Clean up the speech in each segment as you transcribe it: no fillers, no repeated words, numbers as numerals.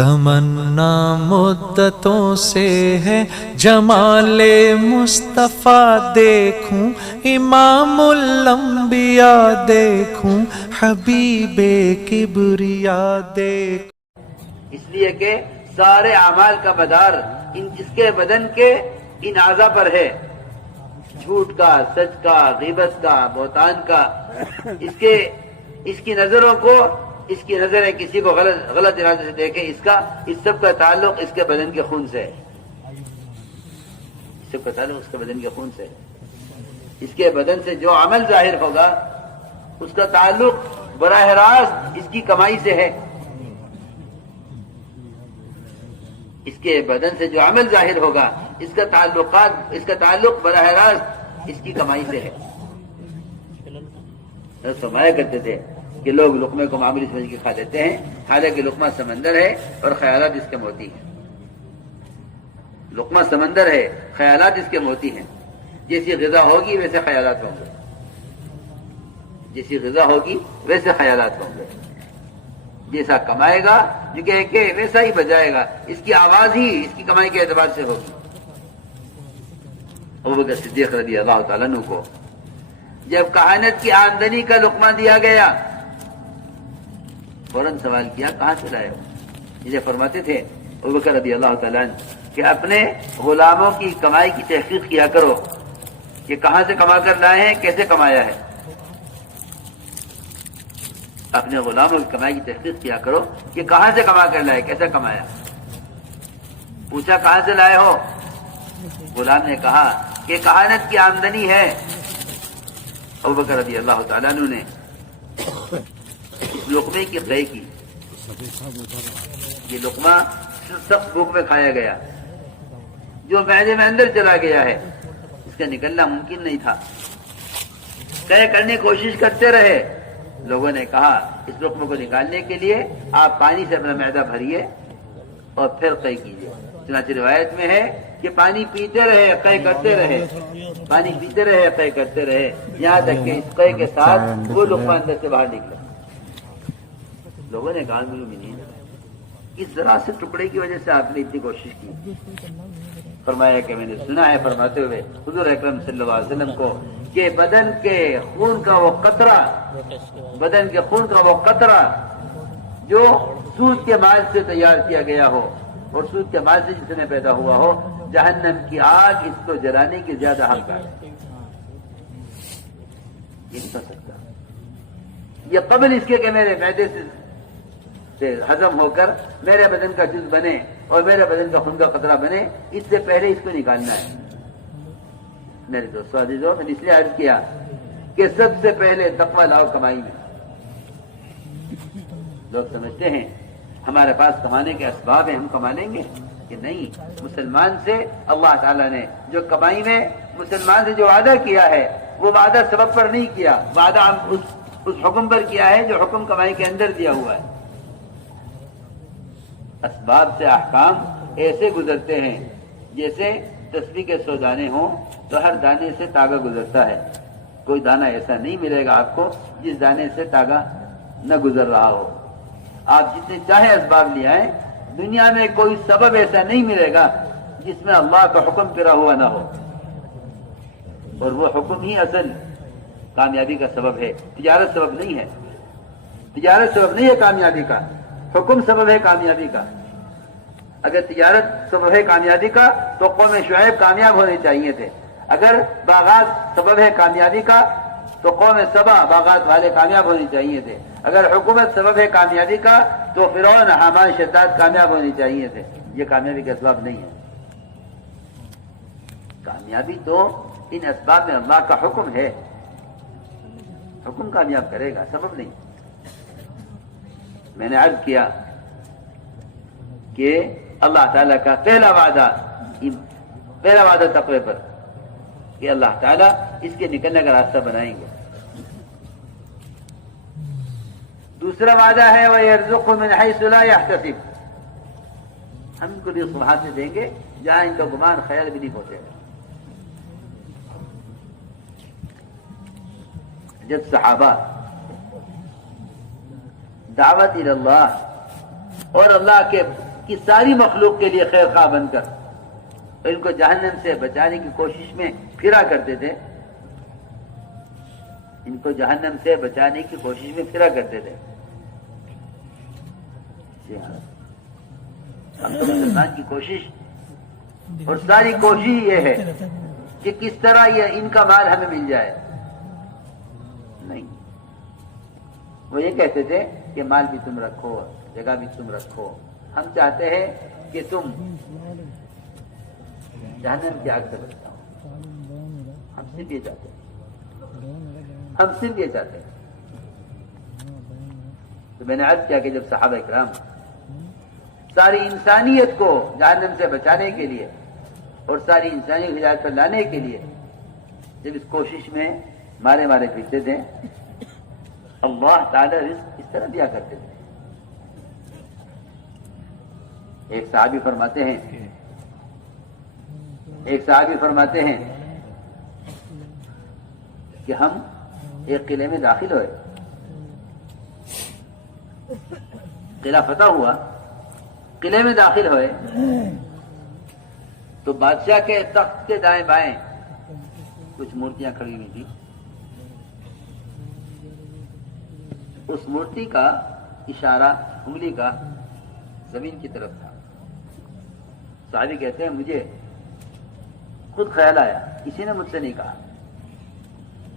تمنا مدتوں سے ہے جمال مصطفیٰ دیکھوں، امام الانبیاء دیکھوں، حبیب کبریا دیکھوں۔ اس لیے کہ سارے اعمال کا مدار اس کے بدن کے ان اعضاء پر ہے، جھوٹ کا، سچ کا، غیبت کا، بہتان کا۔ اس کی نظروں کو، اس کی نظریں کسی کو غلط ارادے سے دیکھے، اس سب کا تعلق اس کے بدن کے خون سے ہے، اس سب کا تعلق اس کے بدن کے خون سے ہے۔ اس کے بدن سے جو عمل ظاہر ہوگا اس کا تعلق براہ راست اس کی کمائی سے ہے۔ اس کے بدن سے جو عمل ظاہر ہوگا اس کا تعلق براہ راست اس کی کمائی سے ہے۔ فرمایا کرتے تھے کہ لوگ لقمے کو معمولی سمجھ کے کھا لیتے ہیں، حالانکہ لقمہ سمندر ہے اور خیالات اس کے موتی ہیں۔ لقمہ سمندر ہے، خیالات اس کے موتی ہیں۔ جیسی غذا ہوگی ویسے خیالات ہوں گے، جیسی غذا ہوگی ویسے خیالات ہوں گے۔ جیسا کمائے گا جو کہ ویسا ہی بجائے گا، اس کی آواز ہی اس کی کمائی کے اعتبار سے ہوگی۔ ابوبکر صدیق رضی اللہ تعالیٰ عنہ کو جب کہانت کی آمدنی کا لقمہ دیا گیا، فوراً سوال کیا کہاں سے لائے ہو؟ یہ فرماتے تھے ابوبکر رضی اللہ تعالیٰ عنہ کہ اپنے غلاموں کی کمائی کی تحقیق کیا کرو کہ کہاں سے کما کر لائے ہیں، کیسے کمایا ہے۔ اپنے غلاموں کی کمائی کی تحقیق کیا کرو کہ کہاں سے کما کر لائے، کیسے کمایا۔ پوچھا کہاں سے لائے ہو؟ غلام نے کہا کہ کہانت کی آمدنی ہے۔ ابوبکر رضی اللہ تعالیٰ عنہ نے اس لقمے کی قے کی۔ یہ لقمہ سخت بھوک میں کھایا گیا، جو معدے میں اندر چلا گیا ہے، اس کا نکلنا ممکن نہیں تھا۔ قے کرنے کی کوشش کرتے رہے۔ لوگوں نے کہا اس لقمے کو نکالنے کے لیے آپ پانی سے اپنا معدہ بھریے اور پھر قے کیجیے۔ چنانچہ روایت میں ہے کہ پانی پیتے رہے، قے کرتے رہے، پانی پیتے رہے، قے کرتے رہے، یہاں تک کہ اس قے کے ساتھ وہ لقمہ اندر سے باہر نکلا۔ لوگوں نے کہا نہیں، اس ذرا سے ٹکڑے کی وجہ سے آپ نے اتنی کوشش کی۔ فرمایا کہ میں نے سنا ہے فرماتے ہوئے حضور اکرم صلی اللہ علیہ وسلم کو کہ بدن کے خون کا وہ قطرہ جو سود کے مال سے تیار کیا گیا ہو اور سود کے مال سے جس میں پیدا ہوا ہو، جہنم کی آگ اس کو جلانے کی زیادہ حقدار ہے۔ یہ نہیں کر سکتا یہ قبل اس کے کہ میرے معدے سے ہضم ہو کر میرے بدن کا جز بنے اور میرے بدن کا خون کا قطرہ بنے، اس سے پہلے اس کو نکالنا ہے۔ میرے دوستو عزیزو، میں نے اس لیے عرض کیا کہ سب سے پہلے تقویٰ لاؤ کمائی میں۔ لوگ سمجھتے ہیں ہمارے پاس کمانے کے اسباب ہیں، ہم کما لیں گے، کہ نہیں۔ مسلمان سے اللہ تعالیٰ نے جو کمائی میں مسلمان سے جو وعدہ کیا ہے، وہ وعدہ سبب پر نہیں کیا، وعدہ اس حکم پر کیا ہے جو حکم کمائی کے اندر دیا ہوا ہے۔ اسباب سے احکام ایسے گزرتے ہیں جیسے تسبیح کے 100 دانے ہوں تو ہر دانے سے تاگا گزرتا ہے۔ کوئی دانہ ایسا نہیں ملے گا آپ کو جس دانے سے تاگا نہ گزر رہا ہو۔ آپ جتنے چاہے اسباب لے آئیں، دنیا میں کوئی سبب ایسا نہیں ملے گا جس میں اللہ کا حکم پھرا ہوا نہ ہو، اور وہ حکم ہی اصل کامیابی کا سبب ہے، تجارت سبب نہیں ہے۔ تجارت سبب نہیں ہے کامیابی کا، حکم سبب ہے کامیابی کا۔ اگر تجارت سبب ہے کامیابی کا تو قوم شعیب کامیاب ہونے چاہیے تھے۔ اگر باغات سبب ہے کامیابی کا تو قوم سبا باغات والے کامیاب ہونے چاہیے تھے۔ اگر حکومت سبب ہے کامیابی کا تو فرعون، حامان، شداد کامیاب ہونے چاہیے تھے۔ یہ کامیابی کا اسباب نہیں ہے۔ کامیابی تو ان اسباب میں اللہ کا حکم ہے، حکم کامیاب کرے گا، سبب نہیں۔ میں نے عرض کیا کہ اللہ تعالیٰ کا پہلا وعدہ تقوی پر کہ اللہ تعالیٰ اس کے نکلنے کا راستہ بنائیں گے۔ دوسرا وعدہ ہے وَيَرْزُقْهُ مِنْ حَيْثُ لَا يَحْتَسِبُ، ہم ان کو رزق وہاں سے دیں گے جہاں ان کا گمان خیال بھی نہیں پہنچے گا۔ جب صحابہ دعوت اللہ اور اللہ کے کی ساری مخلوق کے لیے خیر خواہ بن کر اور ان کو جہنم سے بچانے کی کوشش میں پھرا کرتے تھے، ان کو جہنم سے بچانے کی کوشش میں پھرا کرتے تھے۔ جی ہاں، ہم تو مسلمان کی کوشش اور ساری کوشش یہ ہے کہ کس طرح یہ ان کا مال ہمیں مل جائے۔ نہیں، وہ یہ کہتے تھے کہ مال بھی تم رکھو، جگہ بھی تم رکھو، ہم چاہتے ہیں کہ تم جہنم کی آگ سے بچاؤ، ہم صرف یہ چاہتے ہیں، ہم صرف یہ چاہتے ہیں۔ تو میں نے عرض کیا کہ جب صحابہ کرام ساری انسانیت کو جہنم سے بچانے کے لیے اور ساری انسانیت ہدایت پر لانے کے لیے جب اس کوشش میں مارے پھرتے تھے، اللہ تعالی رزق اس طرح دیا کرتے تھے۔ ایک صحابی فرماتے ہیں کہ ہم ایک قلعے میں داخل ہوئے، قلعہ فتح ہوا، قلعے میں داخل ہوئے تو بادشاہ کے تخت کے دائیں بائیں کچھ مورتیاں کھڑی ہوئی تھی۔ اس مورتی کا اشارہ انگلی کا زمین کی طرف تھا۔ صحابی کہتے ہیں مجھے خود خیال آیا، کسی نے مجھ سے نہیں کہا،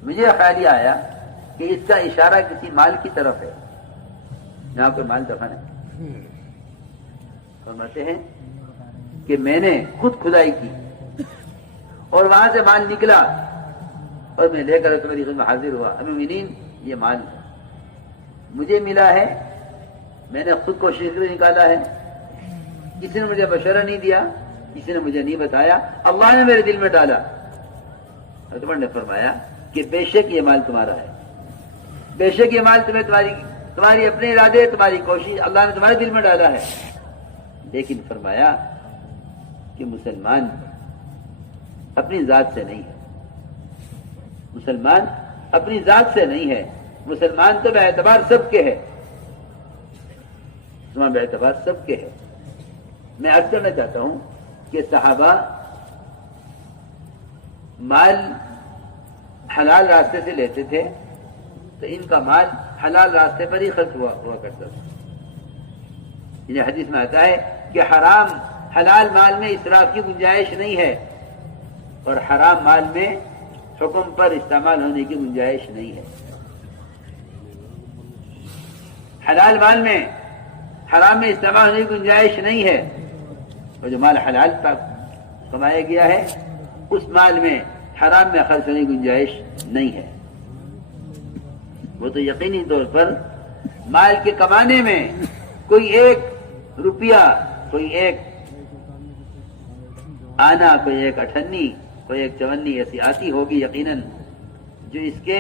مجھے خیال ہی آیا کہ اس کا اشارہ کسی مال کی طرف ہے، یہاں کوئی مال دفن ہے۔ فرماتے ہیں کہ میں نے خود کھدائی کی اور وہاں سے مال نکلا اور میں لے کر تمہاری خدمت میں حاضر ہوا۔ مومنین، یہ مال مجھے ملا ہے، میں نے خود کوشش کر نکالا ہے، کسی نے مجھے مشورہ نہیں دیا، کسی نے مجھے نہیں بتایا، اللہ نے میرے دل میں ڈالا۔ حضرت عمر نے فرمایا کہ بے شک یہ مال تمہارا ہے، بے شک یہ مال تمہاری اپنے ارادے، تمہاری کوشش، اللہ نے تمہارے دل میں ڈالا ہے۔ لیکن فرمایا کہ مسلمان اپنی ذات سے نہیں ہے، مسلمان اپنی ذات سے نہیں ہے، مسلمان تو بے اعتبار سب کے ہے، مسلمان بے اعتبار سب کے ہے۔ میں عرض کرنا چاہتا ہوں کہ صحابہ مال حلال راستے سے لیتے تھے تو ان کا مال حلال راستے پر ہی خرچ ہوا کرتا تھا۔ یہ حدیث میں آتا ہے کہ حلال مال میں اسراف کی گنجائش نہیں ہے اور حرام مال میں حکم پر استعمال ہونے کی گنجائش نہیں ہے۔ حلال مال میں حرام میں استعمال ہونے کی گنجائش نہیں ہے، اور جو مال حلال پر کمایا گیا ہے اس مال میں حرام میں خرچ ہونے کی گنجائش نہیں ہے۔ وہ تو یقینی طور پر مال کے کمانے میں کوئی ایک روپیہ، کوئی ایک آنا، کوئی ایک اٹھنی، کوئی ایک چونی ایسی آتی ہوگی یقیناً جو اس کے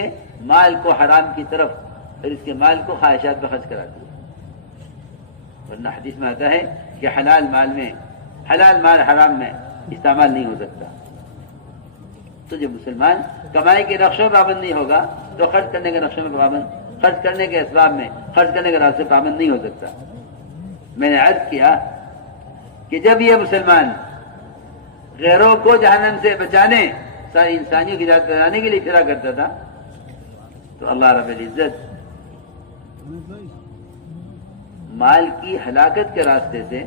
مال کو حرام کی طرف اور اس کے مال کو خواہشات پہ خرچ کراتی ہے۔ ورنہ حدیث میں آتا ہے کہ حلال مال حرام میں استعمال نہیں ہو سکتا۔ تو جب مسلمان کمائی کے نقشوں میں پابند نہیں ہوگا تو خرچ کرنے کے نقشوں میں پابند، خرچ کرنے کے اسباب میں، خرچ کرنے کے راستے پابند نہیں ہو سکتا۔ میں نے عرض کیا کہ جب یہ مسلمان غیروں کو جہنم سے بچانے، ساری انسانیوں کی ہدایت بنانے کے لیے پھرا کرتا تھا تو اللہ رب العزت مال کی ہلاکت کے راستے سے،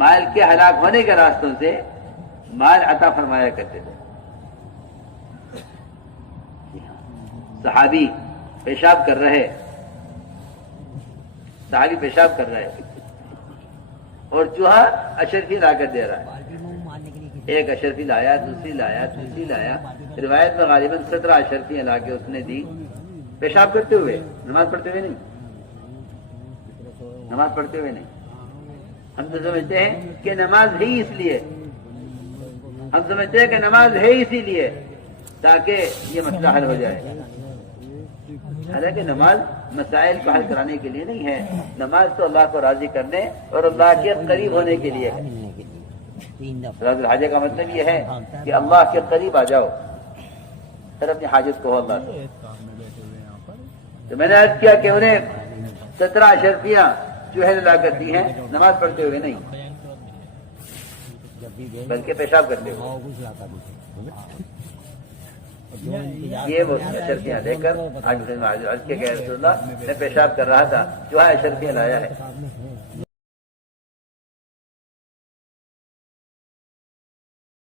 مال کے ہلاک ہونے کے راستوں سے مال عطا فرمایا کرتے تھے۔ صحابی پیشاب کر رہے اور چوہا اشرفی لا کر دے رہا ہے، ایک اشرفی لایا، دوسری لایا، تیسری لایا، روایت میں غالباً 17 اشرفیاں لا کے اس نے دی، پیشاب کرتے ہوئے، نماز پڑھتے ہوئے نہیں، ہم تو سمجھتے ہیں کہ نماز ہے اسی لیے تاکہ یہ مسئلہ حل ہو جائے۔ حالانکہ نماز مسائل کو حل کرانے کے لیے نہیں ہے، نماز تو اللہ کو راضی کرنے اور اللہ کے قریب ہونے کے لیے ہے۔ راز الحاجہ کا مطلب یہ ہے کہ اللہ کے قریب آ جاؤ، پھر اپنی حاجت کو اللہ سے۔ تو میں نے عرض کیا کہ انہیں 17 اشرفیاں چوہے نے لا کر دی ہیں نماز پڑھتے ہوئے نہیں بلکہ پیشاب کرتے ہوئے. یہ وہ اشرفیاں لے کر آج کے رسول اللہ میں پیشاب کر رہا تھا، چوہا اشرفیاں لایا ہے.